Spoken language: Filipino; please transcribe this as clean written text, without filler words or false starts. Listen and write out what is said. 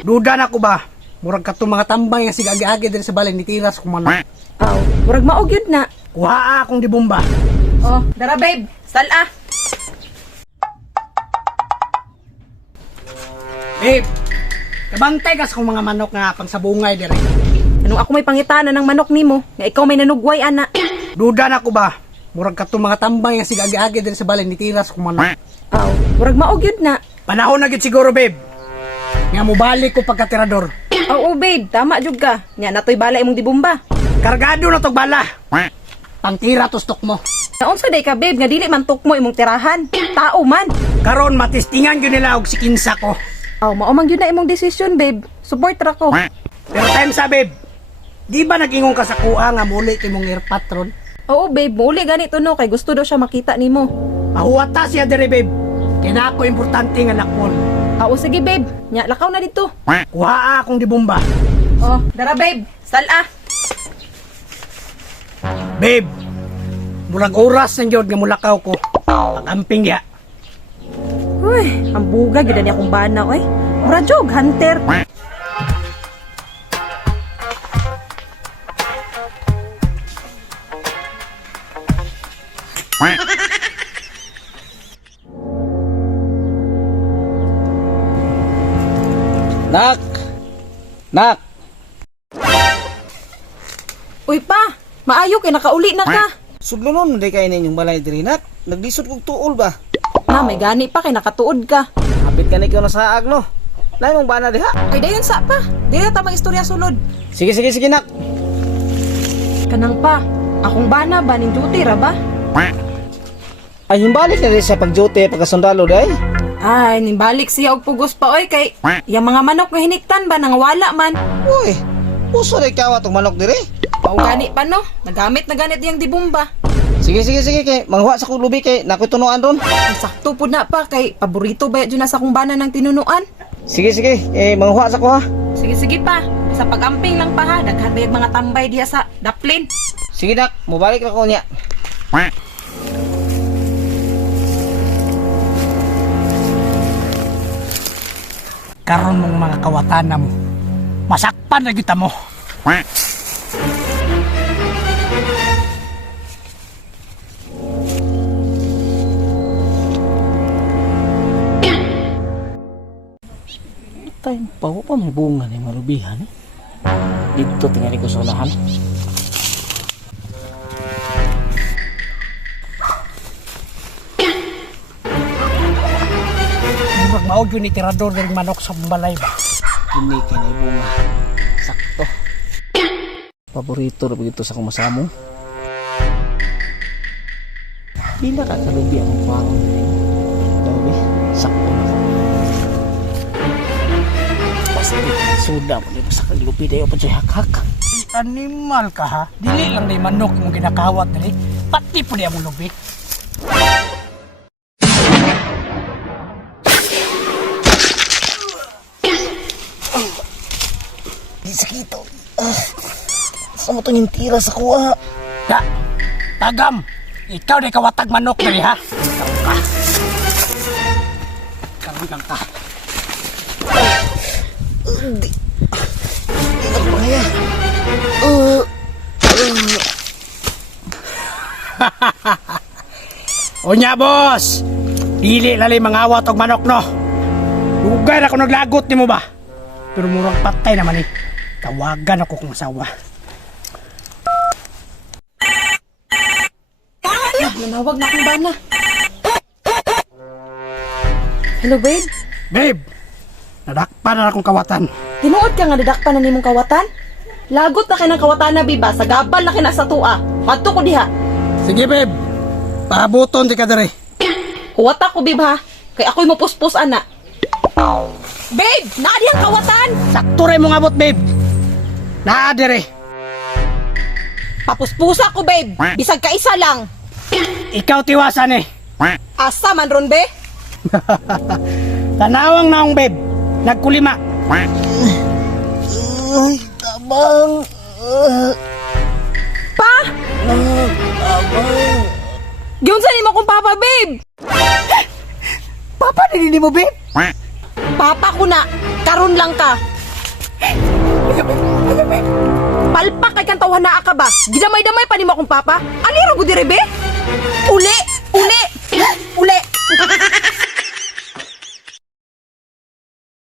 Duda na ko ba? Murag ka mga tambay nga sigagi-agi din sa balay ni Tiras kung manok. Aw, murag maog yun na. Kuha akong di bomba. Oh, dara babe, sala. Babe, kabantay kas kung mga manok nga pang sabungay dire. Anong ako may pangitanan ng manok nimo? Nga ikaw may nanugway ana. Duda na ko ba? Murag ka mga tambay nga sigagi-agi din sa balay ni Tiras kung manok. Aw, murag maog yun na. Panahon na gid siguro, babe. Nga mubalik ko pagkatirador. Oo babe, tama jud ka. Nya natoy bala imong dibomba. Kargado na tog bala. Pangtira to stok mo. Naunsa day ka babe nga dili man tukmo imong tirahan. Tao man. Karon matistingan gyud nila og sikinsa ko. Aw, mao man gyud na imong desisyon babe. Support ra ko. Pero time sa babe. Di ba nag-ingong ka sa kuha nga muli kay mong air patron? Oo babe, muli ganito no kay gusto daw siya makita nimo. Mahuwata siya dire, babe. Kaya na ako importante nga lakmon. Oo sige babe, nya lakaw na dito. Kuha akong di bomba. Oh, dara babe, sala. Babe, murag oras ng yun nga mulakaw ko. Pag-amping ya. Uy, ang buga gyud ni akong bana oy. Mura jog hunter. Nak! Nak! Uy pa, maayo kay nakauli na ka. Sudlonon, hindi kayo ninyong balay diri, nak. Naglisod kong tuol ba? Na may gani pa kay nakatuod ka. Hapit ka na ikaw na saag, no? Lain mong bana diha. Ay dayon sa pa. Dili ta istorya sulod. Sige, sige, sige, nak. Kanang pa, akong bana ba ning duty ra ba? Ay, himbalik na rin sa pag-duty, pagkasundalo, day. Ay, nimbalik siya og pugos pa oy kay yang mga manok nga hiniktan ba nangawala man. Uy, puso na ikaw atong manok diri. Mao gani pa no, nagamit na ganit yang dibumba. Sige, sige, sige, kay manghuwa sa kong lubi kay nakoy tunuan ron. Ay, sakto pud na pa kay paborito ba yun na sa akong bana ng tinunuan. Sige, sige, manghuwa sa ko, ha. Sige sige pa, sa pag-amping lang pa ha, daghan ba yung mga tambay diha sa daplin. Sige, nak, mubalik na ko niya. Karon mong mga kawatan mo. Masakpan na kita mo. Tayo, paho pa may bunga na yung malubihan, eh. Dito, tingnan ko sa unahan. Murag maog yun ni tirador ng manok sa balay ba? Kinikin ay bunga. Sakto. Paborito na begitu sa kumasamong. Pila ka kalubi ang kwaon. Dabi, sakto na ko. Basta suda mo dito sa kalubi dayo pa siya hak-hak. Animal ka ha? Dili lang na yung manok mong ginakawat dali. Pati po niya mong lubi. Di sakito. Sa mo itong tira sa kuha. Ya, tagam. Ikaw na kawatag manok dali ha? Ikaw ka. Ikaw lang ka. Di na ko kaya. Unya, boss. Dili lalay mga awat og manok no. Lugay na ako naglagot ni mo ba? Pero murang patay naman eh. Tawagan ako kung asawa. Nanawag na akong bana. Hello babe, Babe, nadakpan na akong kawatan. tinuod ka nga didakpan na nimong kawatan? Lagot na kinang kawatan na biba, sa gabal na kina sa tua. Padto ko diha. Sige, babe. Pabuton di ka dere. Huwata ko biba, kay ako'y mapuspos ana. Babe, naadi ang kawatan. Sakto rin mong abot, babe. Naa dere. Papuspusa ko babe, bisag ka isa lang. Ikaw tiwasan eh. Asa man ron be? Tanawang naong, babe. Nagkulima. Ay, tabang. Pa! Tabang. Giunsa nimo kong papa babe? Papa, nilili mo, babe? Papa ko na, karon lang ka. Palpak kay kang tawhan naa ka ba? Gidamay-damay pa nimo akong papa? Aliro gud dire be? Uli!